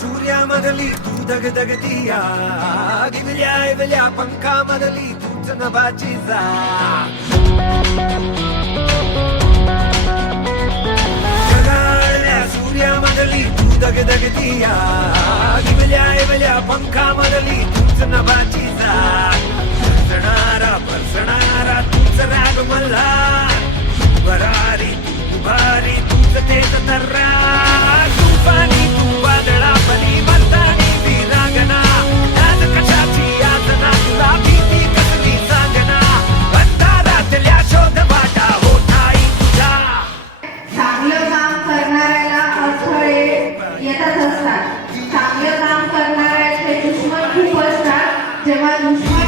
ಸೂರ್ಯ ಮದಲಿ ದಗದಗದಿಯ ಇವಿಲ್ಯಾ ಇವಿಲ್ಯಾ ಪಂಕ ಮದಲಿ ತೂತನ ಬಾಚಿಸ. ಸೂರ್ಯ ಮದಲಿ ದಗದಗದಿಯ ಇವಿಲ್ಯಾ ಇವಿಲ್ಯಾ ಪಂಕ ಮದಲಿ ತೂತನ ಬಾಚಿಸ. ಬರ್ಸಣಾರ ಬರ್ಸಣಾರ ತೂತರಾಗ ಮಲ್ಲ. ಬರಾರಿ ತೂತು ಬಾರಿ ತೂತತೆ ತರ್ರಾ असतात. चांगलं काम करणाऱ्याचे दुश्मन खूप असतात. जेव्हा दुश्मन